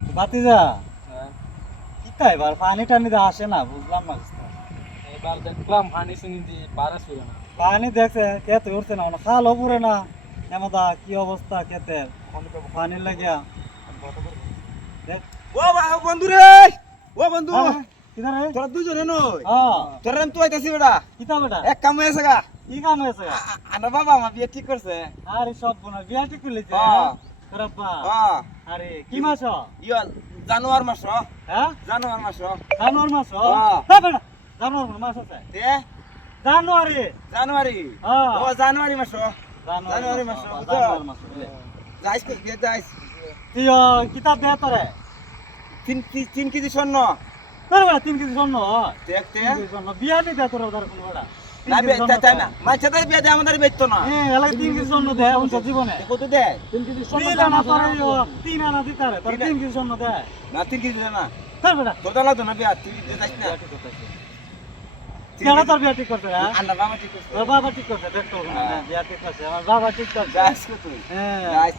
ভাতিজা কি তাই এবার পানি টানি তো আসে না, বুঝলাম না কিছু। এবার দেখলাম পানি শুনি বাড়া ছিল না। পানি দেখছে খেতে উঠছে না, খালও পুরে না। এমদা কি অবস্থা খেতের পানির লাগিয়া। বন্ধু রে, ও বন্ধু, কিধর রে? তোরা দুজনে নই, হ্যাঁ তোরা তো আইতাছি বেটা, কিতা বেটা এক কাম হয়েছে গা। কি কাম হয়েছে? আনা বাবা আমার বিয়ে ঠিক করছে। আরে সব বোনা বিয়া ঠিক করলেছে। হ্যাঁ। তোরা বা হ্যাঁ, আরে কি মাছ? ইয়া জানুয়ার মাস, হ্যাঁ জানুয়ার মাস। জানুয়ার মাছ। হ্যাঁ। হ্যাঁ বেটা জানুয়ার মাছ আছে। তে জানুয়ারি। জানুয়ারি, হ্যাঁ ও জানুয়ারি মাস, জানুয়ারি মাছ। বুঝছো? জানুয়ারি মাছ বুঝলে। যাইস কই বিয়ে যাইস। তুই কিতাব দে তোরে। 3 কেজি স্বর্ণ তোর বেটা 3 কেজি স্বর্ণ। দেখতে। 3 কেজি স্বর্ণ বিয়া নি দে তোর ওদের কোন বেটা। না বিয়ে তাই না, মাঝে তাই বিয়ে দে আমাদের বেচতো না। হ্যাঁ এলাকা 3 কেজি স্বর্ণ দে উনস জীবনে। কত দে? 3 কেজি স্বর্ণ 3 আনা তোরে 3 আনা দিতারে তোর 3 কেজি স্বর্ণ দে। না 3 কেজি না, তোর বেটা তোর লাগতো না বিয়ে, তুই যাইস না। কেন তোর বিয়া ঠিক করতে রে? আন্না বাবা ঠিক করছে। তোর বাবা ঠিক করছে দেখতো না বিয়া ঠিক করছে আমার বাবা ঠিক করছে। যাইস কো তুই? হ্যাঁ যাইস।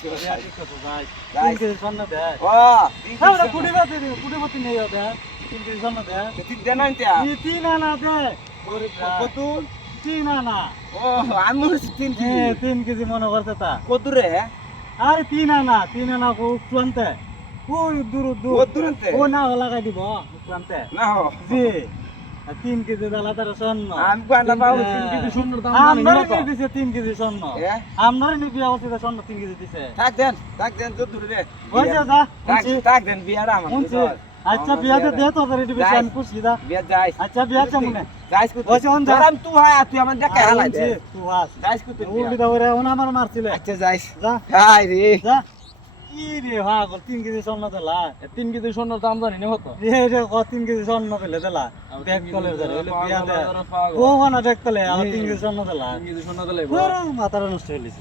বিয়া ঠিক করছে ভাই। যাই। 3 কেজি স্বর্ণ দে। ও, হ্যাঁ ওটা কুড়ি নেই ওটা 3 কেজি স্বর্ণ দে। তুই দে না ইন্তিয়া। এই 3 আনা দে। কত? 3 আনা। ও, আমি মনে হচ্ছে 3 কেজি। হ্যাঁ 3 কেজি মনে করছে তা। কত রে? আরে 3 আনা উঠতে ওই দূর ও দূরান্তে? ও না লাগাই দিব উঠতে না হো। জি 3 কেজি দালা তার স্বর্ণ আমি কো আন্না বাবা 3 কেজি স্বর্ণের দাম আমরা জানি না তো। দিছে 3 কেজি স্বর্ণ এ? আমরা নিবি অবস্থিত স্বর্ণ 3 কেজি দিছে থাক দেন তো দূরে দে। হইছে যা থাক শুনছি থাক দেন বিয়ার আমার। শুনছি আচ্ছা বিয়াতে দে তো রেডি বেশি আমি খুশি দা বিয়া যাইস। আচ্ছা বিয়া চামুনে যাইস কো? হইছে হন যা তোরাম তুই হয় তুই আমার দেখা হালাই দে। তুই আস যাইস কো তুই? উল্টি দা ওরে ওনা আমার মারছিলে আচ্ছা যাইস। যা হাই রে। যা কি রে পাগল 3 কেজি স্বর্ণ দিলা 3 কেজি স্বর্ণের দাম জানি না হতো। এই রে 3 কেজি স্বর্ণ পেলে দিলা ব্যাগ কলে ধরে হইলো বিয়া দে পাগল। ও না ব্যাগ কলে আর 3 কেজি স্বর্ণ দিলা 3 কেজি স্বর্ণ দিলে পুরো মাথাটা নষ্ট হয়ে গেছে